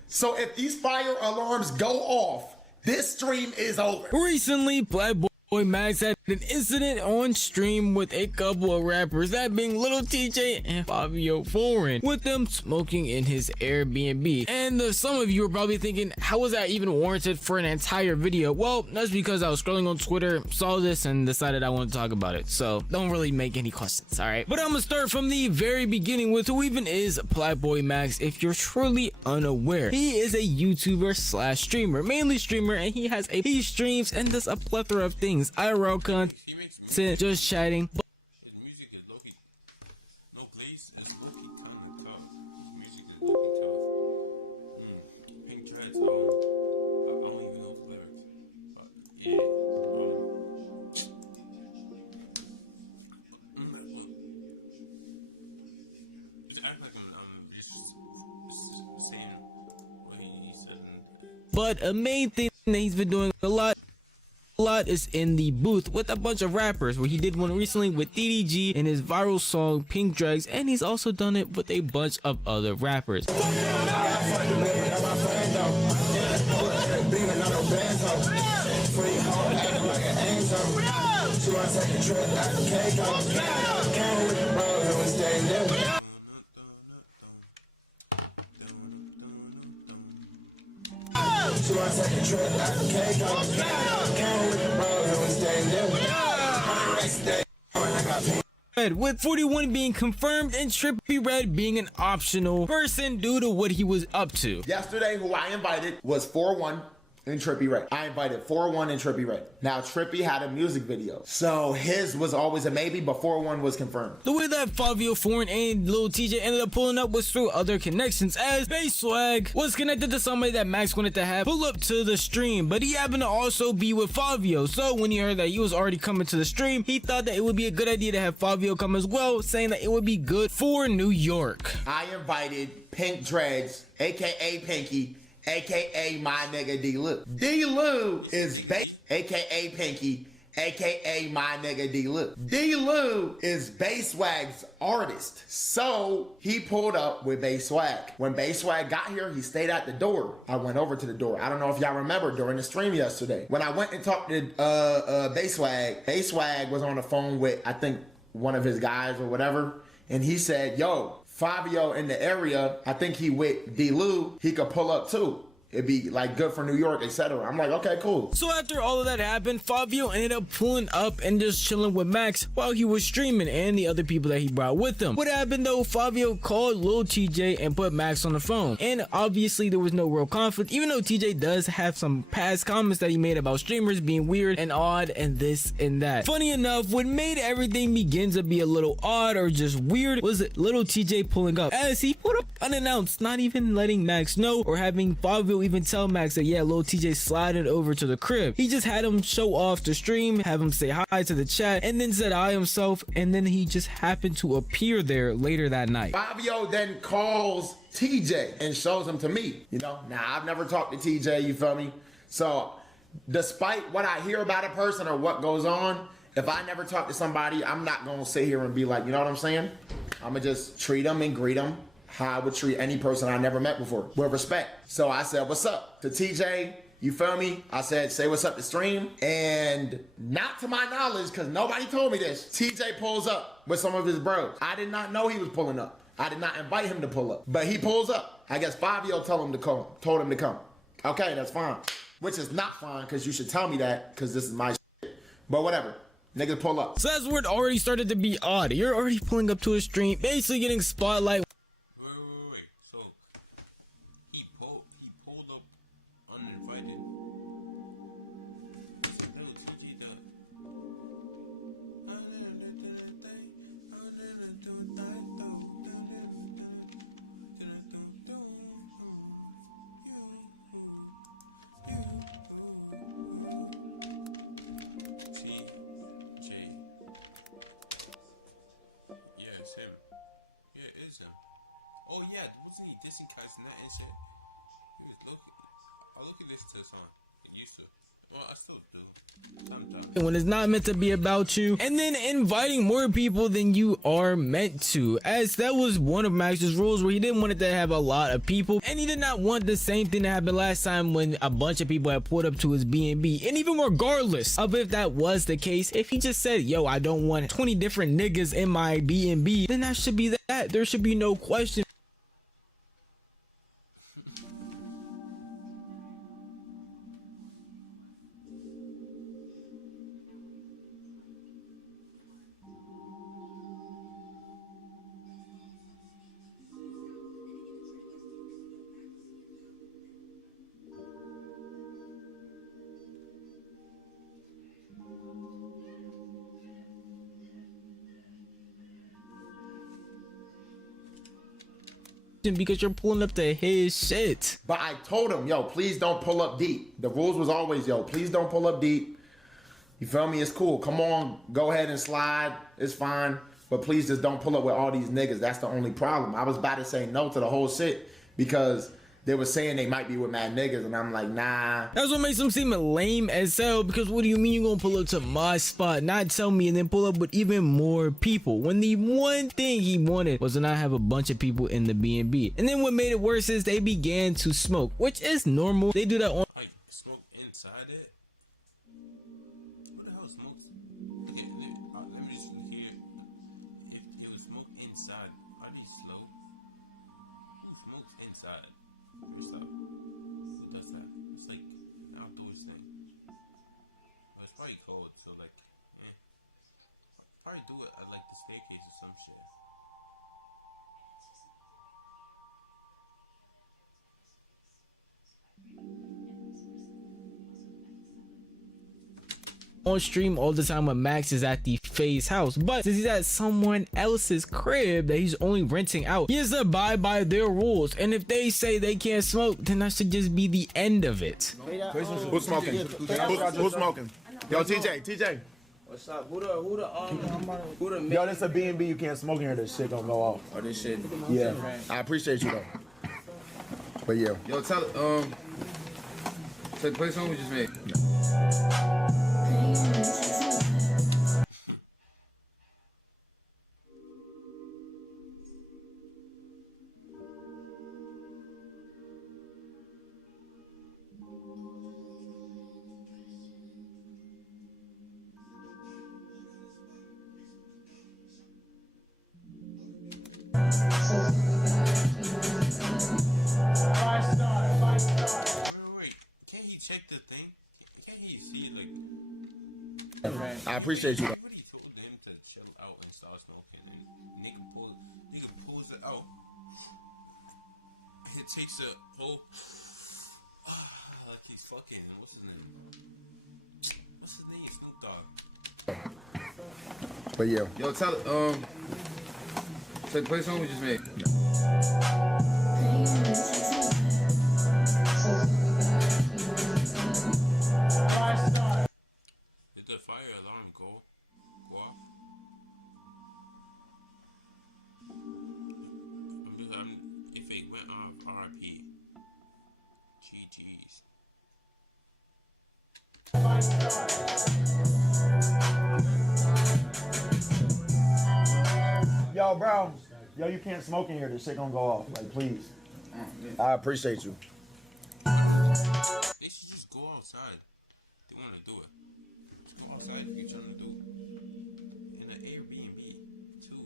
So if these fire alarms go off, this stream is over. Recently, Pelloyr Max had an incident on stream with a couple of rappers, that being Lil TJ and Fabio Foreign, with them smoking in his Airbnb. And some of you are probably thinking, how was that even warranted for an entire video? Well, that's because I was scrolling on Twitter, saw this, and decided I want to talk about it. So don't really make any questions, alright? But I'm gonna start from the very beginning with who even is Pelloyr Max if you're truly unaware. He is a YouTuber slash streamer, mainly streamer, and he streams and does a plethora of things. IRL content, just chatting. His music is low-key. No glaze is low-key kind of tough. His music is low-key tough. Pink Dreads, I don't even know the lyrics. But yeah. Just act like I'm just saying what he said. But a main thing that he's been doing a lot a lot is in the booth with a bunch of rappers, where he did one recently with DDG in his viral song Pink Dregs, and he's also done it with a bunch of other rappers. With 41 being confirmed and Trippie Redd being an optional person due to what he was up to. Yesterday, who I invited was 4-1 and Trippie Redd. I invited 4-1 and Trippie Redd. Now, Trippie had a music video, so his was always a maybe, but 4-1 was confirmed. The way that Fabio Foreign and Lil TJ ended up pulling up was through other connections, as Bass Swag was connected to somebody that Max wanted to have pull up to the stream, but he happened to also be with Fabio, so when he heard that he was already coming to the stream, he thought that it would be a good idea to have Fabio come as well, saying that it would be good for New York. I invited Pink Dregs, aka Pinky, aka my nigga D-Lou. D-Lou is aka Pinky, aka my nigga D-Lou. D-Lou is Bass Swag's artist. So he pulled up with Bass Swag. When Bass Swag got here, he stayed at the door. I went over to the door. I don't know if y'all remember during the stream yesterday. When I went and talked to Bass Swag was on the phone with, I think, one of his guys or whatever. And he said, yo, Fabio in the area, I think he with D-Lou, he could pull up too. It'd be like good for New York, etc. I'm like, okay, cool. So after all of that happened, Fabio ended up pulling up and just chilling with Max while he was streaming and the other people that he brought with him. What happened though, Fabio called Lil TJ and put Max on the phone. And obviously there was no real conflict, even though TJ does have some past comments that he made about streamers being weird and odd and this and that. Funny enough, what made everything begin to be a little odd or just weird was Lil TJ pulling up, as he put up unannounced, not even letting Max know or having Fabio even tell Max that, yeah, Lil TJ slided over to the crib. He just had him show off the stream, have him say hi to the chat, and then said hi himself, and then he just happened to appear there later that night. Fabio then calls TJ and shows him to me. You know, now I've never talked to TJ, you feel me? So despite what I hear about a person or what goes on, if I never talk to somebody, I'm not gonna sit here and be like, you know what I'm saying? I'm gonna just treat them and greet them how I would treat any person I never met before, with respect. So I said, what's up? To TJ, you feel me? I said, say what's up to stream. And not to my knowledge, because nobody told me this, TJ pulls up with some of his bros. I did not know he was pulling up. I did not invite him to pull up, but he pulls up. I guess Fabio told him to come. Okay, that's fine. Which is not fine, because you should tell me that, because this is my shit. But whatever. Niggas pull up. So that's where it already started to be odd. You're already pulling up to a stream, basically getting spotlight. So he pulled up uninvited. Oh yeah, wasn't he dissing guys in that and shit? He was looking. I look at this to the song. I used to. Well, I still do. Sometimes. When it's not meant to be about you, and then inviting more people than you are meant to, as that was one of Max's rules, where he didn't want it to have a lot of people, and he did not want the same thing that happened last time when a bunch of people had pulled up to his B&B. And even regardless of if that was the case, if he just said, yo, I don't want 20 different niggas in my B&B, then that should be that. There should be no question. Because you're pulling up to his shit. But I told him, yo, please don't pull up deep. The rules was always, yo, please don't pull up deep. You feel me? It's cool. Come on, go ahead and slide. It's fine. But please just don't pull up with all these niggas. That's the only problem. I was about to say no to the whole shit because they were saying they might be with mad niggas, and I'm like, nah. That's what makes him seem lame as hell, because what do you mean you gonna pull up to my spot, not tell me, and then pull up with even more people, when the one thing he wanted was to not have a bunch of people in the B&B. And then what made it worse is they began to smoke, which is normal. They do that on Like, smoke inside it? What the hell smokes? Okay, let me just hear. If it was smoke inside, I'd be slow. Who smokes inside? First up, who does that? It's like an outdoors thing. Well, it's probably cold, so like, I'll probably do it at like the staircase or some shit. stream all the time when Max is at the FaZe house, but since he's at someone else's crib that he's only renting out, he has to abide by their rules, and if they say they can't smoke, then that should just be the end of it. Who's smoking? Who's smoking? Yo, TJ. What's up? Who the Yo, this a B&B. You can't smoke in here. This shit gonna go off. Oh, this shit. Yeah, I appreciate you though. But yeah. Yo, tell take play song we just made. Wait. Can't he check the thing? Can't he see like? I appreciate you though. Everybody told him to chill out and start smoking, and nigga pulls it out. It takes a whole like he's fucking. What's his name? What's his name? Snoop Dogg. But yeah. Yo, tell take play song we just made. Did the fire alarm go off? If it went off, RIP. GG's. Yo, bro. Yo, you can't smoke in here. This shit gonna go off. Like, please. I appreciate you. They should just go outside. They want to do it. Just go outside if you're trying to do it. In an Airbnb, too.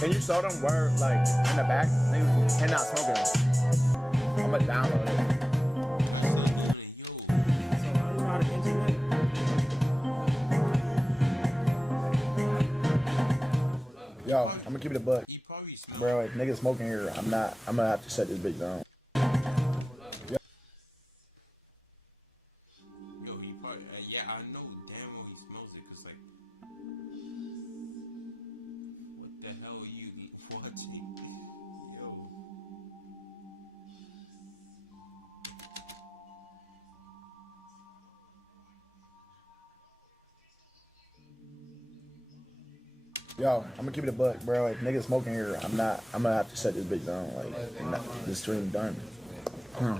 Can you show them where, like, in the back, niggas cannot smoke in here? I'm gonna download it. Yo, I'm gonna keep it a buck. Bro, if niggas smoking here, I'm gonna have to shut this bitch down. Yo, he probably, yeah, I know damn well he smells it, cause like, what the hell are you watching? Yo. Yo, I'm gonna keep it a buck, bro. If niggas smoking here, I'm gonna have to shut this bitch down. Like, the stream done. Yo,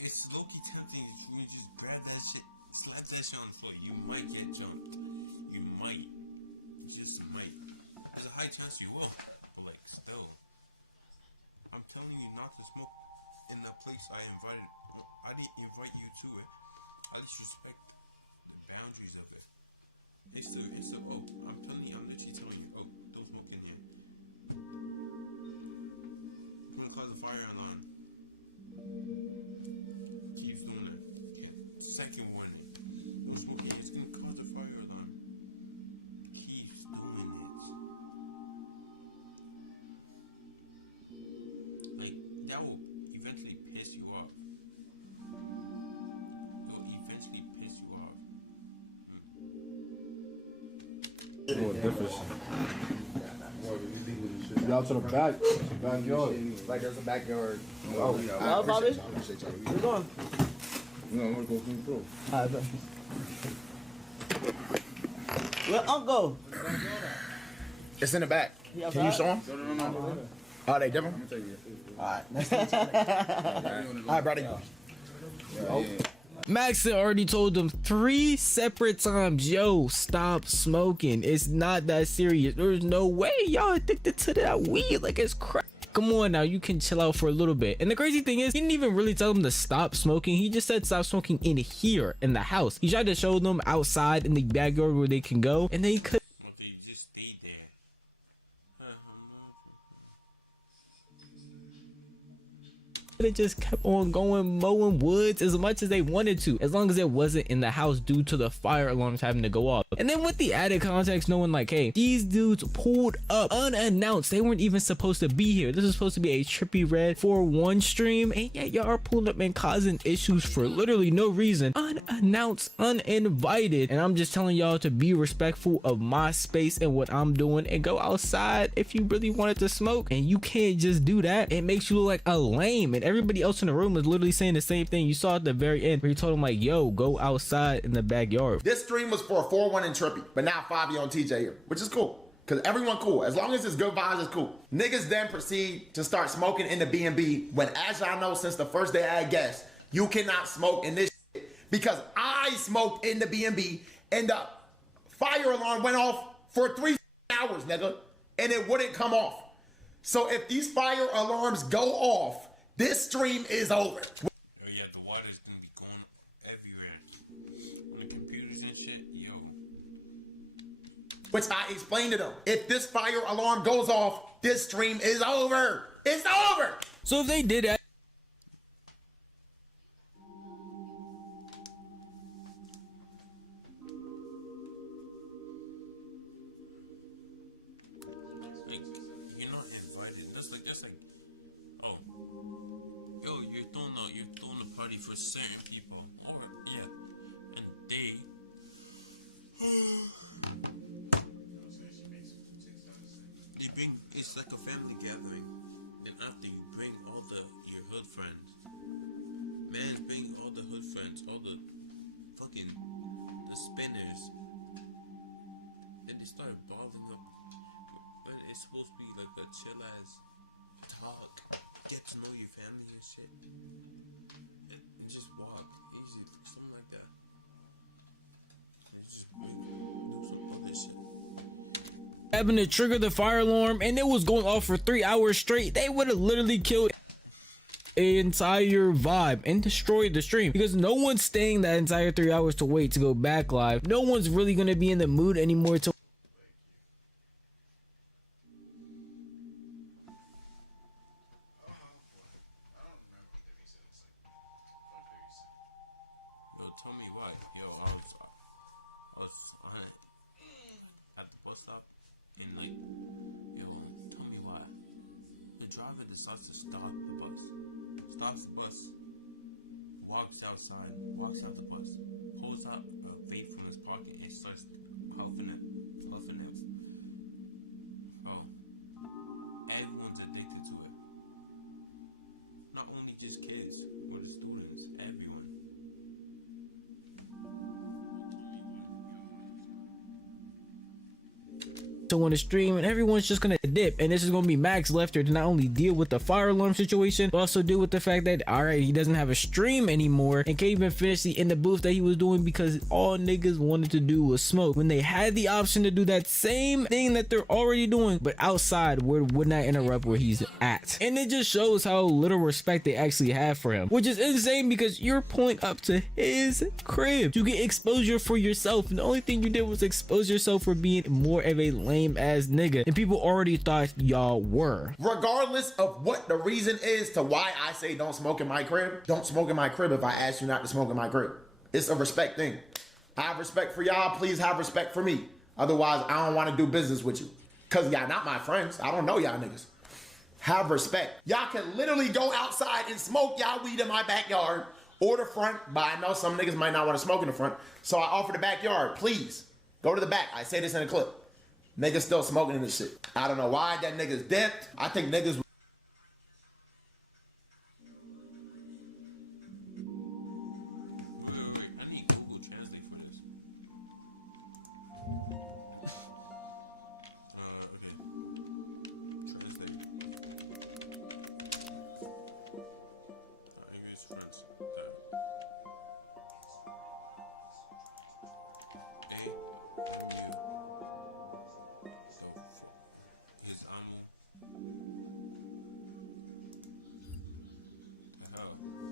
it's low-key tempting if you just grab that shit, slap that shit on the floor. You might get jumped. You might. Just might. There's a high chance you will. But like, still. I'm telling you not to smoke in that place I didn't invite you to it. I just respect the boundaries of it. It's a, oh, I'm telling you, I'm literally telling you, oh, don't smoke in here. I'm gonna cause a fire alarm. Keeps doing it. Yeah. Second warning. Don't smoke in here. It's gonna cause a fire alarm. Keeps doing it. Like, Y'all to the back. Backyard. Like there's a backyard. Oh, yeah. Bobby. Where you going? No, I'm gonna go through. Alright, bet. Where Uncle? It's in the back. Can you show them? No. Oh, they different? Alright. Alright, brother. Max already told them 3 separate times, yo, stop smoking. It's not that serious. There's no way y'all addicted to that weed. Like, it's crack. Come on now, you can chill out for a little bit. And the crazy thing is, he didn't even really tell them to stop smoking. He just said stop smoking in here, in the house. He tried to show them outside in the backyard where they can go, and they couldn't. They just kept on going, mowing woods as much as they wanted to, as long as it wasn't in the house due to the fire alarms having to go off. And then with the added context, knowing like, hey, these dudes pulled up unannounced. They weren't even supposed to be here. This is supposed to be a Trippie Redd 4-1 stream, and yet y'all are pulling up and causing issues for literally no reason, unannounced, uninvited. And I'm just telling y'all to be respectful of my space and what I'm doing, and go outside if you really wanted to smoke. And you can't just do that. It makes you look like a lame. And everybody else in the room was literally saying the same thing you saw at the very end, where he told him like, yo, go outside in the backyard. This stream was for a 4-1 and Trippie, but now Fabio and TJ here, which is cool. Cause everyone cool. As long as it's good vibes, it's cool. Niggas then proceed to start smoking in the B&B when, as y'all know, since the first day I had guests, you cannot smoke in this shit because I smoked in the B&B and the fire alarm went off for 3 hours, nigga, and it wouldn't come off. So if these fire alarms go off, this stream is over. Oh yeah, the water's gonna be going everywhere. On the computers and shit, yo. Which I explained to them. If this fire alarm goes off, this stream is over. It's over. So if they did that, You're not invited. That's like, oh, yo, you're throwing a party for certain people, or yeah, and they bring. It's like a family gathering. Then after you bring all your hood friends, man, bring all the hood friends, all the fucking the spinners. Then they start balling up. But it's supposed to be like a chill ass talk, get to know your family and shit, and just walk easy, something like that. And just do some other shit. having to trigger the fire alarm, and it was going off for 3 hours straight, they would have literally killed the entire vibe and destroyed the stream, because no one's staying that entire 3 hours to wait to go back live. No one's really going to be in the mood anymore to Tell me why. Yo, I was at the bus stop, and like, yo, tell me why. The driver decides to stop the bus. Stops the bus. Walks outside. Walks out the bus. Pulls out a vape from his pocket and starts puffing it. Bro, everyone's addicted to it. Not only just kids or the students, everyone. on the stream, and everyone's just gonna dip, and this is gonna be Max left here to not only deal with the fire alarm situation, but also deal with the fact that, all right, he doesn't have a stream anymore and can't even finish the in the booth that he was doing because all niggas wanted to do was smoke, when they had the option to do that same thing that they're already doing, but outside where it would not interrupt where he's at. And it just shows how little respect they actually have for him, which is insane, because you're pulling up to his crib to get exposure for yourself, and the only thing you did was expose yourself for being more of a lame ass nigga, and people already thought y'all were. Regardless of what the reason is to why I say don't smoke in my crib, don't smoke in my crib if I ask you not to smoke in my crib. It's a respect thing. I have respect for y'all, please have respect for me. Otherwise, I don't want to do business with you. Cause y'all not my friends. I don't know y'all niggas. Have respect. Y'all can literally go outside and smoke y'all weed in my backyard or the front, but I know some niggas might not want to smoke in the front, so I offer the backyard. Please, go to the back. I say this in a clip. Niggas still smoking in this shit. I don't know why that niggas dipped. I think niggas.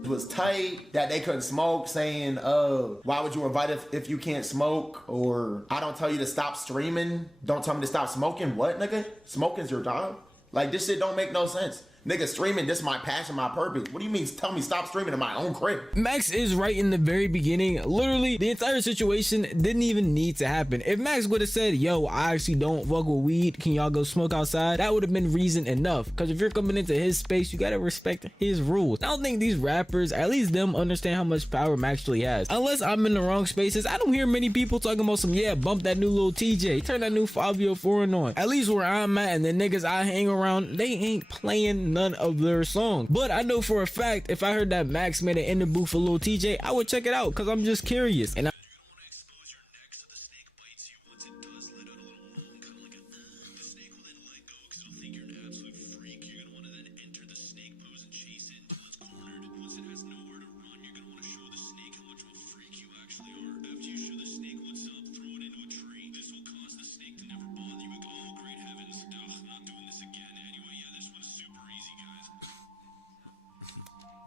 Was tight that they couldn't smoke, saying, why would you invite if you can't smoke? Or I don't tell you to stop streaming. Don't tell me to stop smoking. What, nigga? Smoking's your job? Like, this shit don't make no sense. Nigga, streaming, this is my passion, my purpose. What do you mean tell me stop streaming in my own crib? Max is right in the very beginning. Literally, the entire situation didn't even need to happen. If Max would have said, yo, I actually don't fuck with weed, can y'all go smoke outside? That would have been reason enough. Because if you're coming into his space, you gotta respect his rules. I don't think these rappers, at least them, understand how much power Max actually has. Unless I'm in the wrong spaces, I don't hear many people talking about some, yeah, bump that new little TJ, turn that new Fabio foreign on. At least where I'm at and the niggas I hang around, they ain't playing none of their songs. But I know for a fact, if I heard that Max made an interview for Lil TJ, I would check it out because I'm just curious. And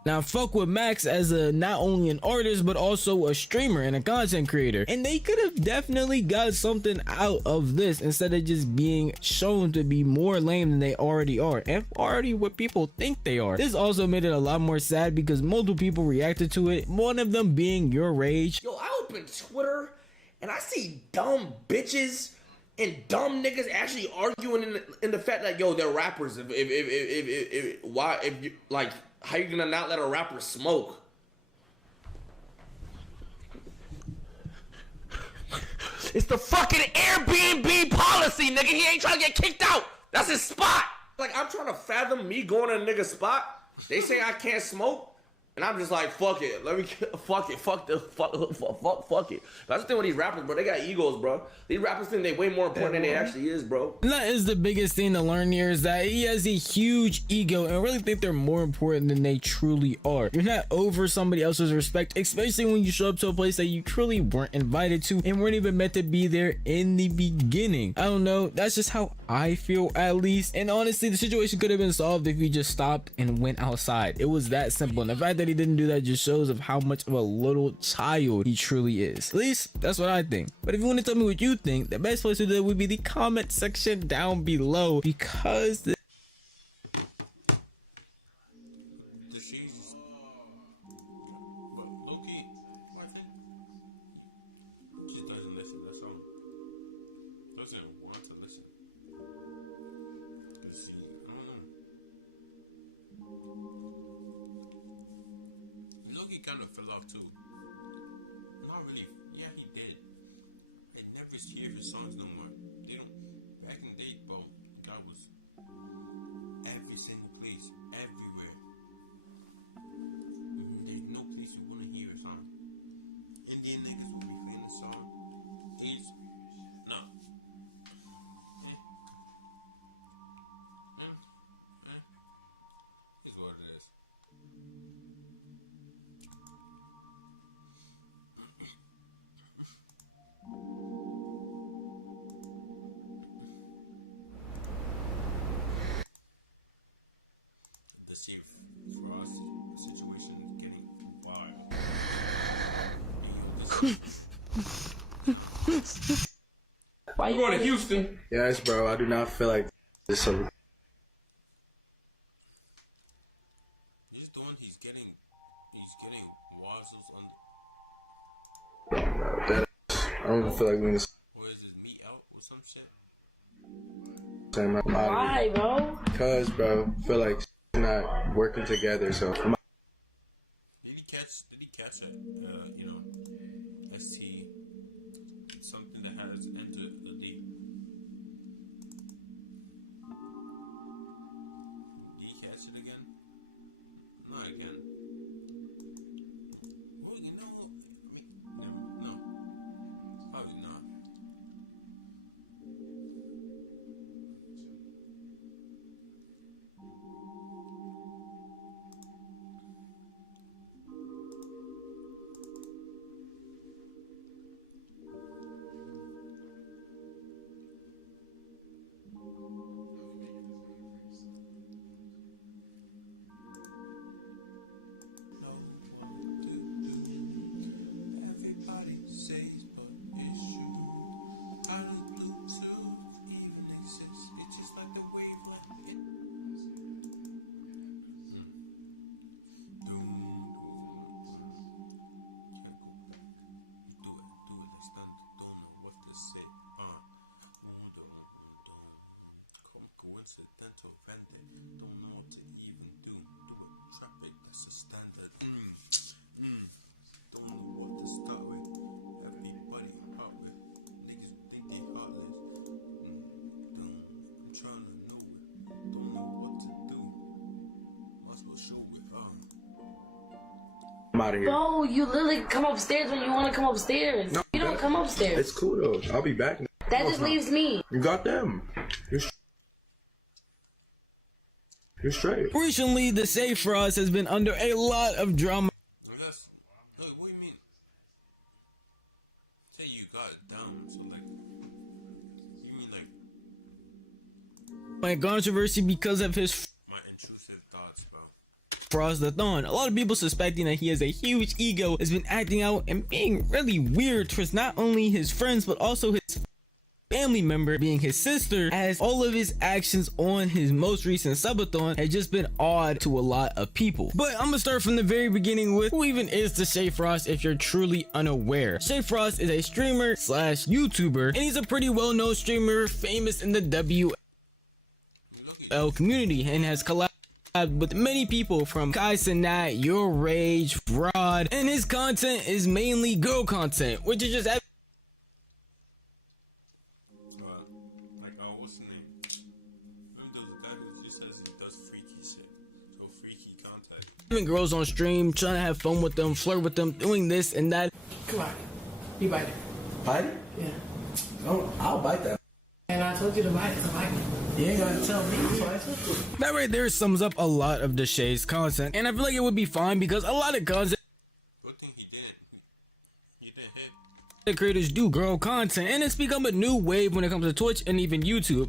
now, fuck with Max as a not only an artist but also a streamer and a content creator, and they could have definitely got something out of this instead of just being shown to be more lame than they already are and already what people think they are. This also made it a lot more sad because multiple people reacted to it, one of them being Your Rage. Yo, I open Twitter and I see dumb bitches and dumb niggas actually arguing in the fact that, yo, they're rappers. If you, like, how you gonna not let a rapper smoke? It's the fucking Airbnb policy, nigga. He ain't trying to get kicked out. That's his spot. Like, I'm trying to fathom me going to a nigga's spot. They say I can't smoke. And I'm just like, fuck it. Fuck it. That's the thing with these rappers, bro. They got egos, bro. These rappers think they way more important than they actually is, bro. And that is the biggest thing to learn here, is that he has a huge ego and really think they're more important than they truly are. You're not over somebody else's respect, especially when you show up to a place that you truly weren't invited to and weren't even meant to be there in the beginning. I don't know. That's just how I feel, at least. And honestly, the situation could have been solved if he just stopped and went outside. It was that simple. And the fact that he didn't do that just shows of how much of a little child he truly is. At least that's what I think. But if you want to tell me what you think, the best place to do it would be the comment section down below, because He kind of fell off too. Not really. Yeah, he did. I never hear his songs no more. They don't. Back in the day, bro, that was every single place, everywhere. There's no place you want to hear a song. Indian niggas will be playing the song. He's no. Here's what it is. For us, the situation is getting wild. Why you going to Houston? Yes, bro. I do not feel like this. He's doing. He's getting wazzles on. I don't even feel like we need to. Or is his meat out or some shit? Why, bro? Because, bro, I feel like not working together. So. Did he catch it? ST, something that has entered the deep. I'm out of here. Bro, you literally come upstairs when you want to come upstairs. No, you don't come upstairs. It's cool though. I'll be back. That just leaves me. You got them. You're straight. Recently, the Say Frost has been under a lot of drama. What do you mean? Say you got it down, so like, you mean like By controversy because of his my intrusive thoughts, bro. Frost-a-thon. A lot of people suspecting that he has a huge ego, has been acting out and being really weird towards not only his friends but also his family member, being his sister, as all of his actions on his most recent subathon had just been odd to a lot of people. But I'm gonna start from the very beginning with who even is the Shay Frost if you're truly unaware. Shay Frost is a streamer slash YouTuber, and he's a pretty well-known streamer, famous in the WL community, and has collabed with many people from Kai Cenat, Your Rage, Rod, and his content is mainly girl content, which is just having girls on stream, trying to have fun with them, flirt with them, doing this and that. Come on. You bite it. Bite it? Yeah. Oh, I'll bite that. And I told you to bite it, so bite it. You ain't gonna tell me. That right there sums up a lot of the Shay's content, and I feel like it would be fine because a lot of content creators do girl content, and it's become a new wave when it comes to Twitch and even YouTube.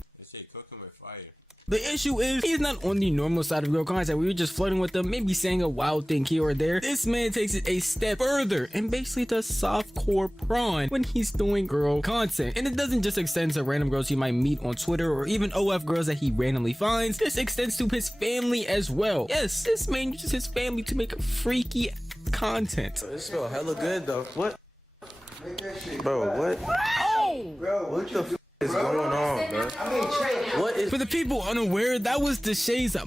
The issue is, he's not on the normal side of girl content where you're just flirting with them, maybe saying a wild thing here or there. This man takes it a step further and basically does softcore prawn when he's doing girl content. And it doesn't just extend to random girls he might meet on Twitter or even OF girls that he randomly finds. This extends to his family as well. Yes, this man uses his family to make freaky content. It smells hella good though. What? Bro, what? Oh! Bro, what the f is going on, bro? For the people unaware, that was the Shay's